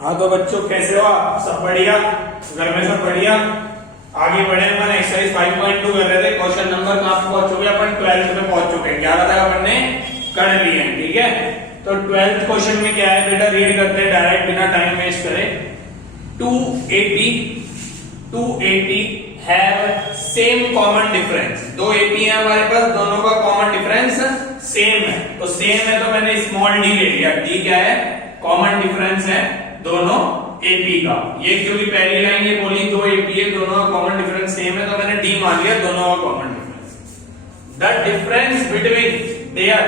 हाँ तो बच्चों कैसे हो आप? सब बढ़िया? घर में सब बढ़िया? आगे बढ़े अपन एक्सरसाइज 5.2 कर रहे थे। क्वेश्चन नंबर कहाँ पे पहुंच चुके? अपन 12th में पहुंच चुके हैं। 11 तक अपन ने कर लिए हैं, ठीक है। तो 12th क्वेश्चन में क्या है बेटा, रीड करते हैं डायरेक्ट बिना टाइम वेस्ट करे। 280 हैव सेम कॉमन डिफरेंस। दो एपी है हमारे पास, दोनों का कॉमन डिफरेंस सेम है। तो सेम है तो मैंने स्मॉल डी ले लिया। डी क्या है? कॉमन डिफरेंस है दोनों एपी का। ये क्योंकि पहली लाइन ये बोली दो एपी है, दोनों का कॉमन डिफरेंस सेम है, तो मैंने डी मान लिया दोनों का common difference. The difference between their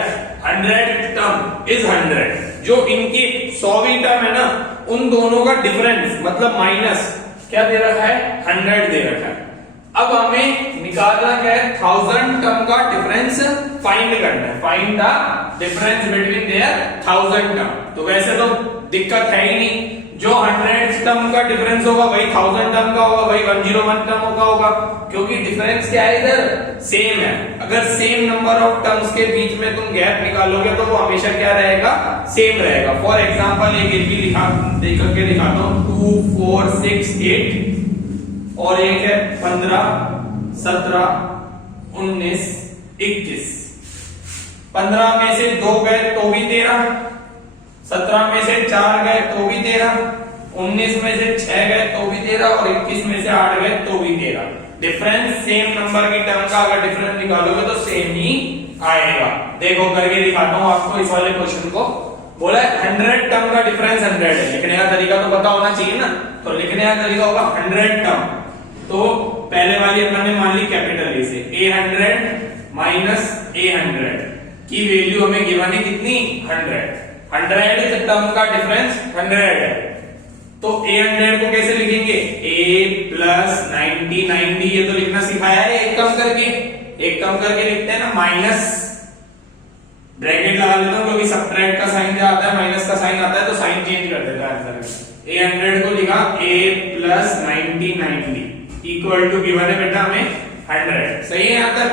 100 term is 100। जो इनकी 100वीं टर्म है ना, उन दोनों का डिफरेंस मतलब माइनस क्या दे रखा है? 100 दे रखा है। अब हमें निकालना क्या है? 1000 टर्म का डिफरेंस फाइंड करना है। Find the difference between their 1000 term. तो वैसे तो दिक्कत है ही नहीं, जो 100 टर्म का डिफरेंस होगा वही 1000 टर्म का होगा, वही 101 टर्म का होगा, क्योंकि डिफरेंस क्या है इधर? सेम है। अगर सेम नंबर ऑफ टर्म्स के बीच में तुम गैप निकालोगे तो वो हमेशा क्या रहेगा? सेम रहेगा। फॉर एग्जांपल एक एपी देख करके दिखाता हूं। 2 4 6 8 और एक है 15 17 19 21। 15 में से 2 गए तो भी 13, 17 में से 4 गए तो भी 13, 19 में से 6 गए तो भी 13 और 21 में से 8 गए तो भी 13। डिफरेंस सेम नंबर की टर्म का अगर डिफरेंस निकालोगे तो सेम ही आएगा। देखो करके दिखाता हूं आपको इस वाले क्वेश्चन को। बोला 100 टर्म का डिफरेंस 100 है। लिखने का तरीका तो पता होना चाहिए ना, तो लिखने का तरीका होगा 100 टर्म। तो पहले वाली अपन ने मान ली कैपिटल ए से, A100 माइनस A100 की वैल्यू हमें गिवन है कितनी? 100 टर्म का डिफरेंस 100 है। तो A100 को कैसे लिखेंगे? A प्लस 90 ये तो लिखना सिखाया है एक कम करके लिखते हैं ना, माइनस ब्रैकेट लगा लेता हूं क्योंकि सब्ट्रैक्ट का साइन जो आता है माइनस का साइन आता है तो साइन चेंज कर देता है आंसर में। A100 को लिखा A plus 90 equal to given है बेटा हमें 100। सही है? यहां तक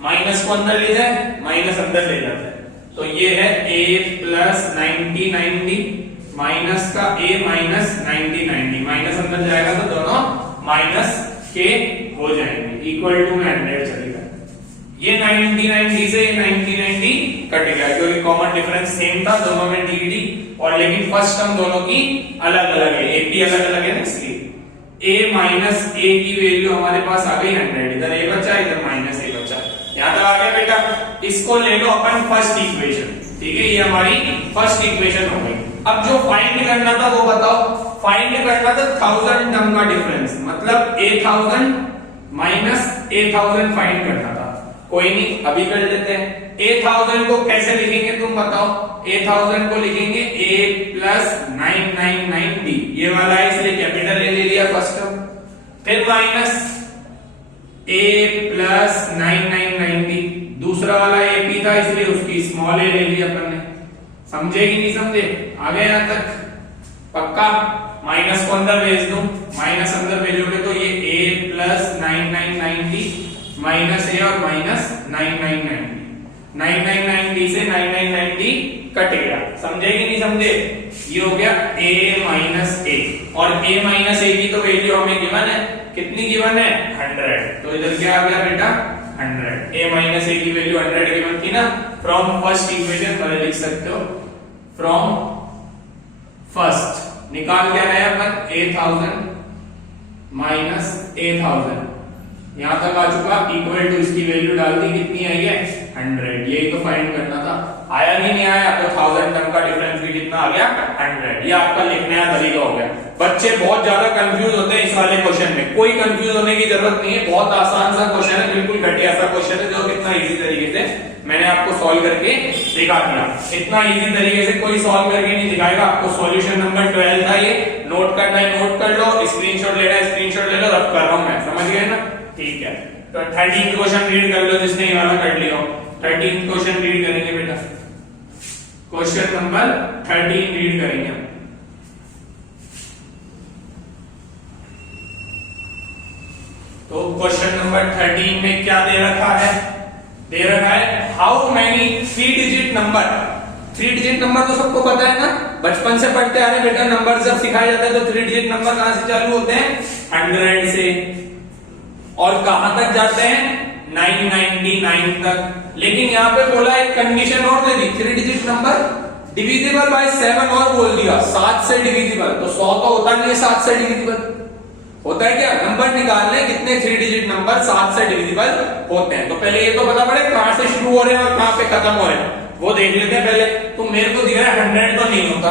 माइनस को अंदर ले जाए, माइनस अंदर ले जाता है, तो ये है A प्लस 90 माइनस का A माइनस 90 माइनस अंदर जाएगा तो दोनों माइनस के हो जाएंगे। इक्वल टू में 100 चलेगा। ये 90 से 90 कट गया क्योंकि कॉमन डिफरेंस सेम था दोनों में डी और, लेकिन फर्स्ट टर्म दोनों की अलग अलग है, एपी अलग अलग है ना, इसलिए A माइनस A की वैल्यू हमारे पास आ गई 100। इधर A बचा, इधर माइनस A बचा। यहां तक आ गया बेटा। इसको ले लो अपन फर्स्ट इक्वेशन, ठीक है, ये हमारी फर्स्ट इक्वेशन हो गई। अब जो फाइंड करना था वो बताओ। फाइंड करना था 1000 टर्म का डिफरेंस, मतलब 1000 माइनस 1000 फाइंड करना था। कोई नहीं, अभी कर लेते हैं। 1000 को कैसे लिखेंगे तुम बताओ? 1000 को लिखेंगे A प्लस 999D, ये वाला है इसलिए कैपिटल ले लिया फर्स्ट टर्म। फिर माइनस A प्लस 999D, दूसरा वाला AP था इसलिए उसकी स्मॉल a ले लिया अपन ने। समझे कि नहीं समझे? आ गए यहां तक? पक्का? माइनस को अंदर भेज दूं, माइनस अंदर भेजोगे तो ये A plus 999D minus A और माइनस 999D से 999D कट गया। समझे कि नहीं समझे? ये हो गया A माइनस A और A माइनस A की तो वैल्यू हमें गिवन है, कितनी गिवन है? 100। तो इधर क्या आ गया बेटा? 100। A माइनस A की वैल्यू 100 गिवन थी ना। फ्रॉम फर्स्ट इक्वेशन पहले लिख सकते हो, फ्रॉम फर्स्ट निकाल क्या है अपन? 1000 माइनस 1000 यहां तक आ चुका, इक्वल टू इसकी वैल्यू डाल दी, कितनी आई है? 100। यही तो फाइंड करना था। आया कि नहीं आया? तो 1000 टर्म का डिफरेंस भी कितना आ गया? 100। ये आपका लिखने का तरीका हो गया। बच्चे बहुत ज्यादा कंफ्यूज होते हैं इस वाले क्वेश्चन में। कोई कंफ्यूज होने की जरूरत नहीं है, बहुत आसान सा क्वेश्चन है, बिल्कुल घटिया सा क्वेश्चन है जो कितना इजी तरीके से मैंने आपको सॉल्व करके दिखा दिया। इतना इजी तरीके से कोई सॉल्व करके नहीं दिखाएगा आपको। सॉल्यूशन नंबर 12 था ये। नोट करना है नोट कर लो, स्क्रीनशॉट लेना है स्क्रीनशॉट ले लो, रब कर रहा हूं मैं। समझ गए ना? ठीक है। तो 13 क्वेश्चन रीड कर लो जिसने ये वाला कर लिया। 13 क्वेश्चन रीड करेंगे बेटा। क्वेश्चन नंबर 13 रीड करेंगे। तो क्वेश्चन नंबर 13 में क्या दे रखा है? दे रखा है how many 3 digit number. 3 digit number तो सबको पता है ना, बचपन से पढ़ते आ रहे बेटा, नंबर जब सिखाया जाता है तो 3 डिजिट नंबर कहां से चालू होते हैं? 100 से, और कहां तक जाते हैं? 999 तक। लेकिन यहाँ पे बोला एक कंडीशन और दे दी, 3 डिजिट नंबर डिविजिबल बाय 7 और बोल दिया, 7 से डिविजिबल। तो 100 तो होता नहीं है 7 से डिविजिबल, होता है क्या? नंबर निकालने कितने 3 डिजिट नंबर 7 से डिविजिबल होते हैं। तो पहले ये तो पता पड़े कहां से शुरू हो रहे हैं और कहां पे खत्म हो रहे हैं, वो देख लेते हैं पहले। तो मेरे को दिख रहा है 100 तो नहीं होता,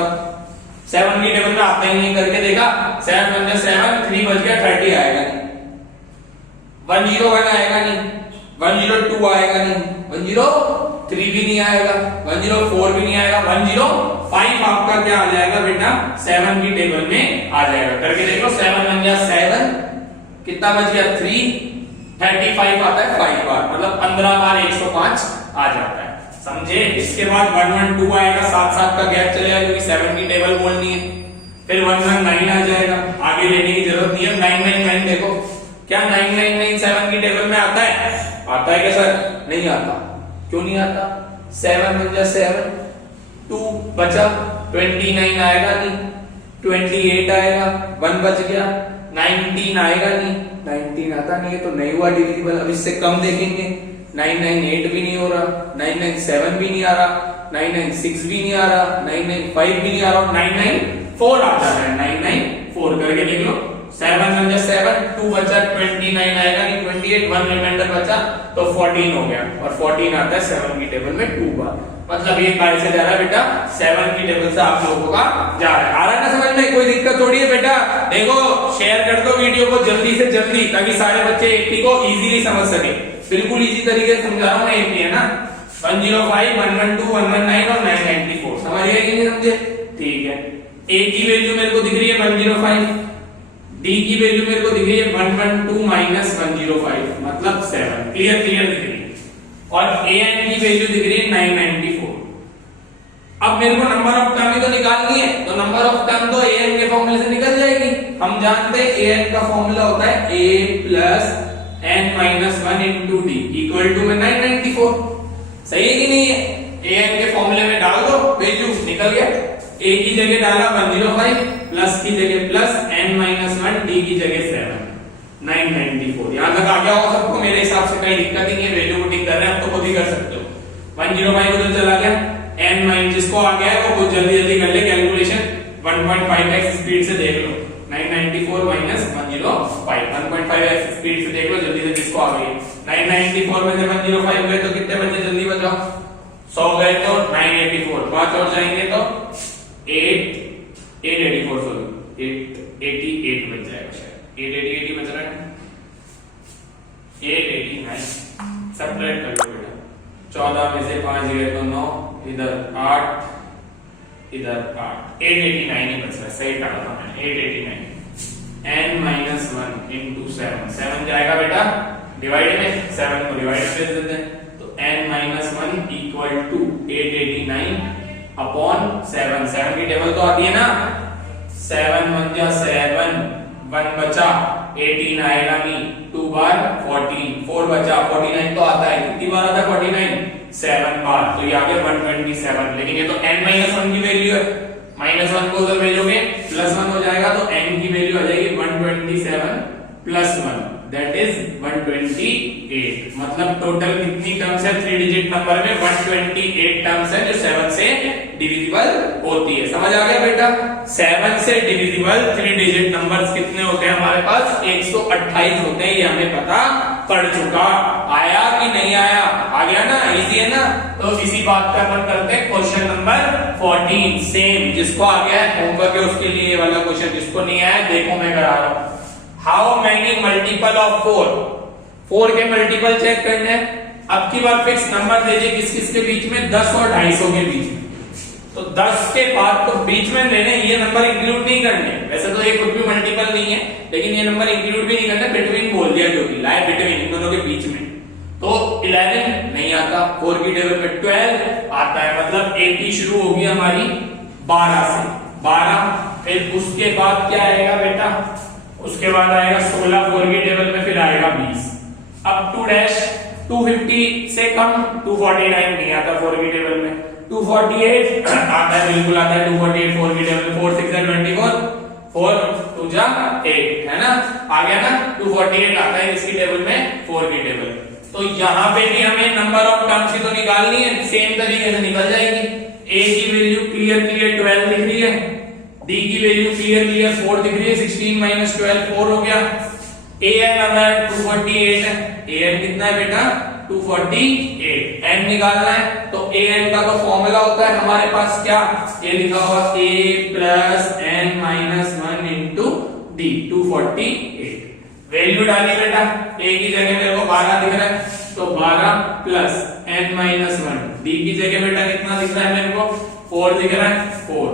7 की टेबल में आता ही नहीं, करके देखा 7 बन गया 7, 3 बच गया 30 आएगा नहीं, 101 आएगा नहीं, 102 आएगा नहीं, 103 भी नहीं आएगा, 104 भी नहीं आएगा, 105 आपका क्या आ जाएगा बेटा? 7 की टेबल में आ जाएगा। करके देख लो, 7 बन गया 7, कितना बच गया 3, 35 आता है 5 बार, मतलब 15 बार 105 आ जाता है। समझे? इसके बाद 112 आएगा, 7 का गैप चलेगा क्योंकि 7 की टेबल बोलनी है। फिर 119 आ जाएगा, आगे लेने की जरूरत नहीं है। 999 देखो, क्या 999 7 की टेबल में आता है? आता है क्या सर? नहीं आता। क्यों नहीं आता? 7 बन गया 7, 2 बचा, 29 आएगा नहीं, 28 आएगा, 1 बच गया, 19 आएगा नहीं, 19 आता नहीं है तो नहीं हुआ डिविजिबल। अब इससे कम देखेंगे, 998 भी नहीं हो रहा, 997 भी नहीं आ रहा, 996 भी नहीं आ रहा, 995 भी नहीं आ रहा, 994 आ जा रहा है, 994 करके लिख लो। 7 बन गया 7, 2 बचा, 29 आएगा नहीं, 28, 1 रिमाइंडर बचा तो 14 हो गया, और 14 आता है 7 की टेबल में 2 बार। मतलब ये काय से जा रहा है बेटा? 7 की टेबल से आप लोगों का जा रहा है। आ रहा है ना समझ में? कोई दिक्कत थोड़ी है बेटा। देखो, शेयर कर दो वीडियो को जल्दी से जल्दी, ताकि सारे बच्चे 80 को इजीली समझ सके। बिल्कुल इजी तरीके से समझा रहा हूं मैं, 80 है ना, 105, 112, 119 और 994 समझ गए कि नहीं समझे? ठीक है। ए की वैल्यू मेरे को दिख रही है 105, डी की वैल्यू मेरे को दिख रही है 112 माइनस 105 मतलब 7, क्लियर दिख रही है। और ए एन की वैल्यू दिख रही है 994। अब मेरे को नंबर ऑफ टर्म ही तो निकालनी है, तो नंबर ऑफ टर्म तो ए एन के फॉर्मूले से निकल जाएगी। हम जानते हैं ए एन का फॉर्मूला होता है a plus n minus 1 into d equal to में 994। सही है कि नहीं है? ए एन के फॉर्मूले में डाल दो, वैल्यू निकल गया। ए की जगह डाला 105, प्लस की जगह प्लस, n माइनस 1, डी की जगह 7, 994। यहां तक आ गया होगा सबको? मेरे हिसाब से कहीं दिक्कत ही नहीं है, वैल्यू को टिक कर रहे हैं, आप तो खुद ही कर सकते हो। 105 उधर चला गया, n माइनस जिसको आ गया है वो कुछ जल्दी जल्दी कर ले कैलकुलेशन, 1.5x स्पीड से देख लो, 994 माइनस 105, 1.5x स्पीड से देख लो जल्दी से जिसको आ गई। 994 में से 105 गए तो कितने बचे? जल्दी बचाओ। 100 गए तो 984, 5 और जाएंगे तो 884 सॉरी 888 बच जाएगा शायद, 888 बच रहा है, 889 सब्ट्रैक्ट कर लो बेटा। 14 में से 5 गए तो 9, इधर 8, इधर 8, 889 ही बच रहा है, सही कहा था मैंने, 889। n माइनस 1 इंटू 7, 7 जाएगा बेटा डिवाइड में, 7 को डिवाइड में भेज देते हैं, तो n minus 1 equal to 889 upon 7। 7 की टेबल तो आती है ना, 7 बन गया 7, 1 बचा, 18 आएगा नहीं, 2 बार 14, 4 बचा, 49 तो आता है, कितनी बार आता है 49? 7 बार, तो ये आ गया 127। लेकिन ये तो n माइनस 1 की वैल्यू है, माइनस 1 को उधर भेजोगे प्लस 1 हो जाएगा, तो n की वैल्यू आ जाएगी 127 प्लस 1 दैट इज 128। मतलब टोटल कितनी टर्म्स है 3 डिजिट नंबर में? 128 टर्म्स है जो 7 से डिविजिबल होती है। समझ आ गया बेटा? 7 से डिविजिबल 3 डिजिट नंबर्स कितने होते हैं हमारे पास? 128 होते हैं, ये हमें पता पड़ चुका। आया कि नहीं आया? आ गया ना? इजी है ना? तो इसी बात का अपन करते हैं क्वेश्चन नंबर 14। सेम जिसको आ गया है होमवर्क है उसके लिए वाला क्वेश्चन, जिसको नहीं आया देखो मैं करा रहा हूं। हाउ मेनी मल्टीपल ऑफ 4 के मल्टीपल चेक करने हैं। अब की बार फिक्स नंबर दीजिए किस किस के बीच में? 10 और 250 के बीच में। तो 10 के बाद तो बीच में लेने, ये नंबर इंक्लूड नहीं करने। वैसे तो ये कुछ भी मल्टीपल नहीं है, लेकिन ये नंबर इंक्लूड भी नहीं करना, बिटवीन बोल दिया क्योंकि लाए बिटवीन इन दोनों के बीच में। तो 11 नहीं आता, 4 की टेबल में 12 आता है, मतलब 80 शुरू होगी हमारी 12 से, 12। फिर उसके बाद क्या आएगा बेटा? उसके बाद आएगा 16 4 की टेबल में, फिर आएगा 20 अप टू डैश 250 से कम 249 नहीं आता 4 की टेबल में। 248 आता है, बिल्कुल आता है 248, 4 की टेबल, 4 6 जा 24, 4 2 जा 8, है ना, आ गया ना, 248 आता है इसकी टेबल में 4 की टेबल। तो यहाँ पे भी हमें नंबर ऑफ टर्म्स ही तो निकालनी है, सेम तरीके से निकल जाएगी। ए की वैल्यू क्लियर 12 दिख रही है, डी की वैल्यू क्लियर 4 दिख रही है, 16 माइनस 12 4 हो गया। ए एन हमारा 248 है, ए एन कितना है बेटा 248, एन निकालना है तो ए एन का तो फॉर्मूला होता है हमारे पास क्या, ये लिखा हुआ a plus n minus 1 into d, 248। Value डाली बेटा, ए की जगह मेरे को 12 दिख रहा है तो 12 प्लस एन माइनस 1, डी की जगह बेटा कितना दिख रहा है मेरे को 4 दिख रहा है, 4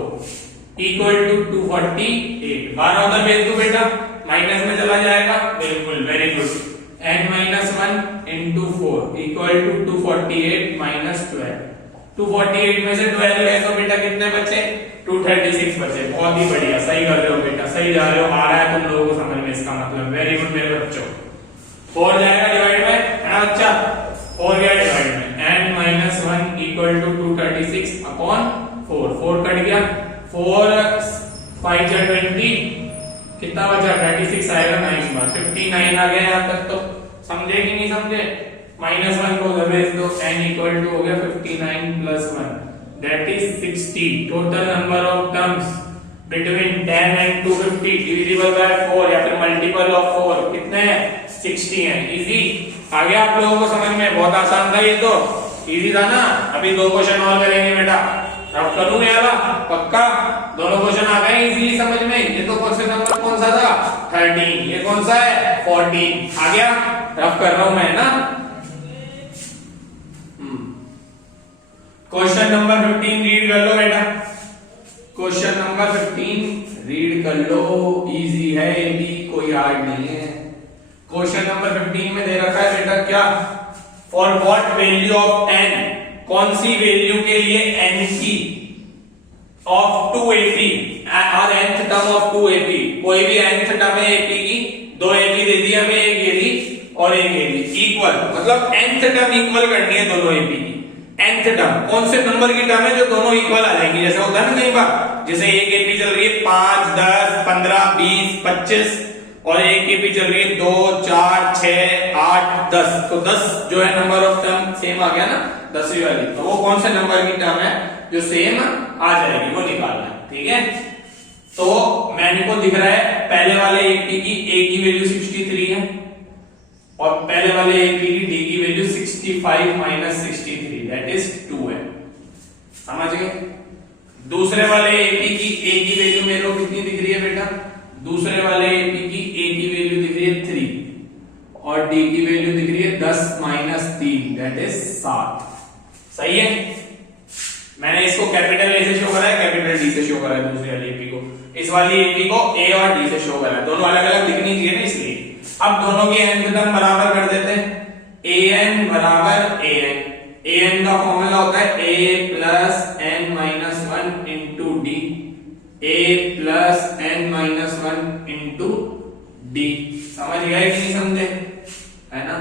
इक्वल टू 248। 12 उधर भेज दो बेटा, माइनस में चला जाएगा, बिल्कुल very good. n minus 1 into 4 equal to 248 minus 12, 248 में से 12 गए तो बेटा कितने बचे 236 बचे। बहुत ही बढ़िया, सही कर रहे हो बेटा, सही जा रहे हो, आ रहा है तुम लोगों को समझ में इसका मतलब, वेरी गुड मेरे बच्चों। 4 जाएगा डिवाइड में, है ना बच्चा, 4 गया डिवाइड में, n minus 1 equal to 236 upon 4, 4 cut गया, 4 5 जा 20, कितना बचा 36 आएगा 9 बार, 59 आ गया यहाँ तक। तो समझे कि नहीं समझे, माइनस 1 को उधर भेज दो, n इक्वल टू हो गया 59 plus 1 that is 60। Total number of terms between 10 and 250 divisible by 4 या फिर मल्टीपल ऑफ 4 कितने हैं 60 है। इजी आ गया आप लोगों को समझ में, बहुत आसान था ये, तो इजी था ना। अभी 2 क्वेश्चन और करेंगे बेटा, रफ करूं ये वाला पक्का, दोनों क्वेश्चन आ गए इजीली समझ में। ये तो क्वेश्चन नंबर कौन सा था 13, ये कौन सा है 14, आ गया, रफ कर रहा हूं मैं ना। क्वेश्चन नंबर 15 रीड कर लो बेटा, क्वेश्चन नंबर 15 रीड कर लो, इजी है ये भी, कोई हार्ड नहीं है। क्वेश्चन नंबर 15 में दे रखा है बेटा क्या, for what value of n, कौन सी वैल्यू के लिए n की ऑफ 2ap और nth टर्म ऑफ 2ap, कोई भी nth टर्म है ap की, 2 ap दे दिया हमें, एक ये दी और एक ये दी, इक्वल मतलब nth टर्म इक्वल करनी है दोनों ap की। nth टर्म कौन से नंबर की टर्म है जो दोनों इक्वल आ जाएंगी, जैसे होता है ना कई बार, जैसे एक ap चल रही है 5 10 15 20 25 और एक ap चल रही है 2 4 6 8 10, तो 10 जो है नंबर ऑफ टर्म सेम आ गया ना 10वीं वाली, तो वो कौन से नंबर की टर्म है जो सेम आ जाएगी वो निकालना है, ठीक है। तो मैंने को दिख रहा है पहले वाले ap की a की वैल्यू 63 है और पहले वाले ap की d की वैल्यू 65 माइनस 63 दैट इज 2 है, समझ गए। दूसरे वाले ap की a की वैल्यू मेरे को कितनी दिख रही है बेटा, दूसरे वाले ap की a की वैल्यू दिख रही है 3 और d की वैल्यू दिख रही है 10 माइनस 3 दैट इज 7, सही है। मैंने इसको कैपिटल ए से शो करा है, कैपिटल डी से शो करा है दूसरी वाली एपी को, इस वाली एपी को ए और डी से शो करा है, दोनों अलग अलग दिखनी चाहिए ना इसलिए। अब दोनों की n टर्म बराबर कर देते हैं, an बराबर an का फॉर्मूला होता है a plus n minus 1 into D, a plus n minus 1 into D, समझ गए कि नहीं समझे, है ना।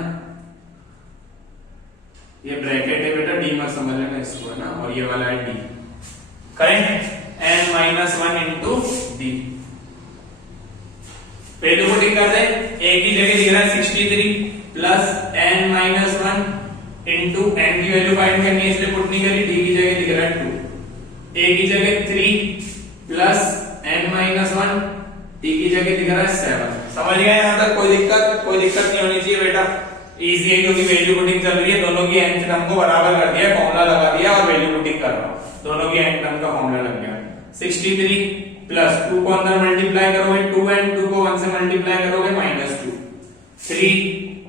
ये ब्रैकेट है बेटा, डी मत समझ लेना इसको, है ना, और ये वाला है D, correct, n minus 1 into D. Value putting कर दे, a की जगह दिख रहा है 63 plus n minus 1 into n की वैल्यू फाइंड करनी है इसलिए पुट नहीं करी, d की जगह दिख रहा है 2, a की जगह 3 प्लस n माइनस 1, d की जगह दिख रहा है 7, समझ गए यहाँ तक, कोई दिक्कत नहीं होनी चाहिए बेटा, इजी है क्योंकि वैल्यू पुटिंग चल रही है, दोनों की nth टर्म को बराबर कर दिया, फॉर्मूला लगा दिया और वैल्यू पुटिंग कर रहा हूं, दोनों की nth टर्म का फॉर्मूला लग गया। 63 प्लस 2 को अंदर मल्टीप्लाई करोगे 2 एंड 2 को 1 से मल्टीप्लाई करोगे -2, 3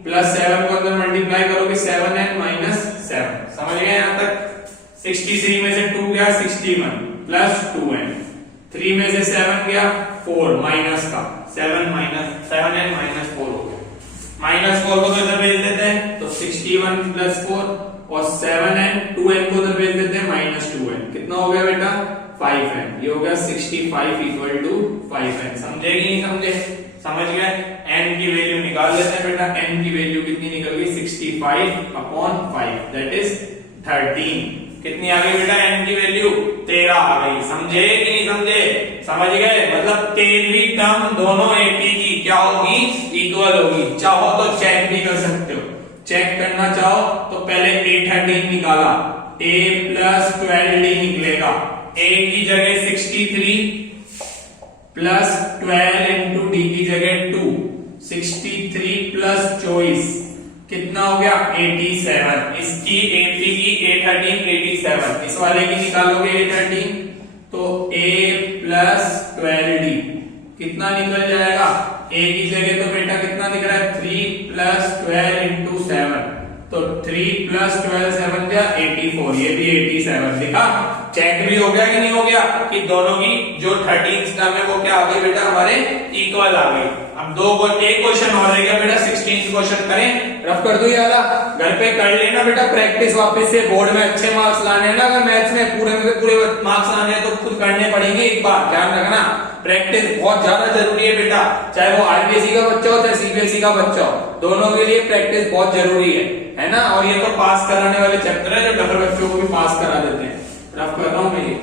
प्लस 7 को अंदर मल्टीप्लाई करोगे 7 एंड -7, समझ गए यहाँ तक। 63 में से 2 गया 61 प्लस 2 एंड 3 में से 7 गया 4 माइनस का 7 एंड -4 हो गया, -4 को इधर भेज देते हैं तो 61 प्लस 4 और 7 एंड 2n को इधर भेज देते हैं -2n, कितना हो गया बेटा 5n, ये हो गया 65 इक्वल टू 5n, समझे कि नहीं समझे, समझ गए। n की वैल्यू निकाल लेते हैं बेटा, n की वैल्यू कितनी निकल गई 65 अपॉन 5 दैट इज 13, कितनी आ गई बेटा n की वैल्यू 13 आ गई। समझे कि नहीं समझे? समझ गए? मतलब 13वीं टर्म दोनों एपी की क्या होगी? इक्वल होगी। चाहो तो चेक भी कर सकते हो। चेक करना चाहो तो पहले A13 निकाला, a प्लस 12d निकलेगा। a की जगह 63 प्लस 12 इंटू डी की जगह 2, 63 प्लस 24 कितना हो गया? 87। इसकी AP की A13 87, इस वाले की निकालोगे A13 तो a प्लस 12d कितना निकल जाएगा? a की जगह तो बेटा कितना दिख रहा है? 3 प्लस 12 इंटू 7, तो 3 प्लस 12 7 क्या? 84। ये भी 87 दिखा। चेक भी हो गया कि नहीं हो गया कि दोनों की जो 13th टर्म है वो क्या आ गई बेटा? हमारे इक्वल आ गई। अब एक क्वेश्चन और रह गया बेटा, 16th क्वेश्चन करें। रफ कर दो ये वाला, घर पे कर लेना बेटा प्रैक्टिस वापस से। बोर्ड में अच्छे मार्क्स लाने हैं ना, अगर मैथ्स में पूरे मार्क्स लाने हैं तो खुद करने पड़ेंगे। एक बार ध्यान रखना, प्रैक्टिस बहुत ज्यादा जरूरी है बेटा। चाहे वो आईपीएससी का बच्चा हो चाहे सीबीएसई का बच्चा हो, दोनों के लिए प्रैक्टिस बहुत जरूरी है ना। और ये तो पास कराने वाले चैप्टर है जो डफर बच्चों को भी पास करा देते हैं। रफ कर रहा हूं मैं ये।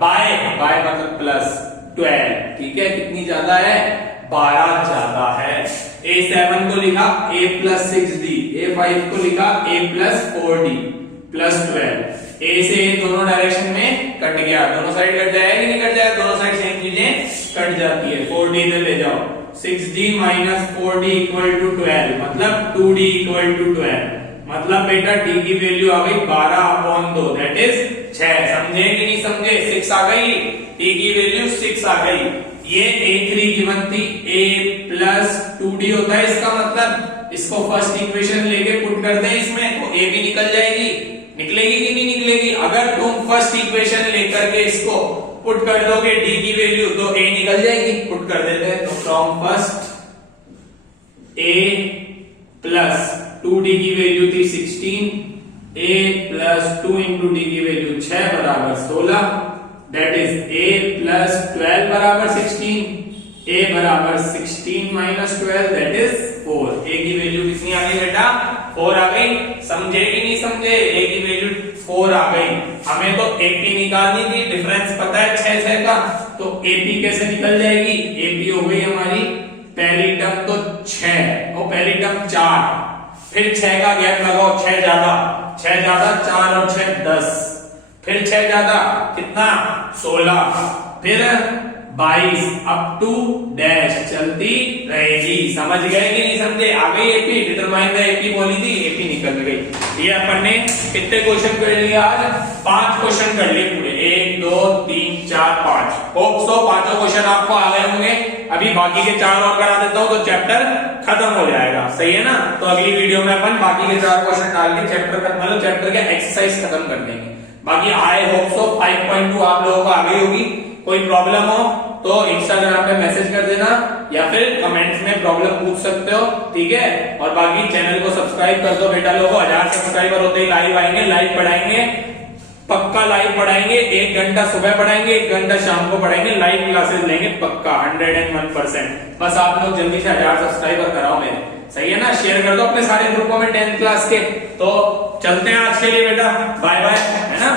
बाय बाय मतलब प्लस 12, ठीक है। कितनी ज्यादा है? 12 ज्यादा है। A7 को लिखा a प्लस 6d, A5 को लिखा a plus 4d plus 12। a से a दोनों डायरेक्शन में कट गया, दोनों साइड कट जाएगा कि नहीं कट जाएगा? दोनों साइड सेम चीजें कट जाती है। 4d इधर ले जाओ, 6d minus 4d equal to 12, मतलब 2d इक्वल टू 12। मतलब बेटा d की वैल्यू आ गई 12/2, दैट इज 6। समझे कि नहीं समझे? 6 आ गई, d की वैल्यू 6 आ गई। ये A3 गिवन थी, a प्लस 2d होता है इसका मतलब। इसको फर्स्ट इक्वेशन लेके पुट कर दें इसमें तो a भी निकल जाएगी। निकलेगी कि नहीं निकलेगी? अगर तुम फर्स्ट इक्वेशन लेकर के इसको पुट कर दोगे d की वैल्यू तो a निकल जाएगी। पुट कर देते हैं तो from first a plus 2d की वैल्यू थी 16, a प्लस 2 इंटू डी की वैल्यू 6 बराबर 16, दैट इज a प्लस 12 बराबर 16, a बराबर 16 माइनस 12 दैट इज 4। a की वैल्यू कितनी आ गई बेटा? 4 आ गई। समझे कि नहीं समझे? a की वैल्यू 4 आ गई। हमें तो ap निकालनी थी, डिफरेंस पता है 6 का, तो ap कैसे निकल जाएगी? ap हो गई हमारी पहली टर्म तो 6 और पहली टर्म 4, फिर 6 का गैप लगाओ, 6 ज्यादा 4 और 6 10, फिर 6 ज्यादा कितना? 16, फिर 22 अप टू डैश चलती रहेगी। समझ गए कि नहीं समझे? आ गई एपी, डिटरमाइन द एपी बोली थी, एपी निकल गई। ये अपन ने कितने क्वेश्चन कर लिए आज? 5 क्वेश्चन कर लिए पूरे, 1 2 3 4 5। होप सो पांचों क्वेश्चन आपको आ गए होंगे। अभी बाकी के 4 और करा देता हूं तो चैप्टर खत्म हो जाएगा, सही है ना। तो अगली वीडियो में अपन बाकी के 4 क्वेश्चन डाल के चैप्टर के एक्सरसाइज खत्म कर देंगे। बाकी आई होप सो 5.2 आप लोगों को आ गई होगी। कोई प्रॉब्लम हो तो इंस्टाग्राम पे मैसेज कर देना या फिर कमेंट्स में प्रॉब्लम पूछ सकते हो, ठीक है। और बाकी चैनल को सब्सक्राइब कर दो बेटा लोगों। 1000 सब्सक्राइबर होते ही लाइव आएंगे, लाइव पढ़ाएंगे, पक्का लाइव पढ़ाएंगे। 1 घंटा सुबह पढ़ाएंगे, 1 घंटा शाम को पढ़ाएंगे, लाइव क्लासेस लेंगे पक्का 101%। बस आप लोग जल्दी से 1000 सब्सक्राइबर कराओ मेरे, सही है ना। शेयर कर दो अपने सारे ग्रुपों में 10th क्लास के। तो चलते हैं आज के लिए बेटा, बाय बाय, है ना।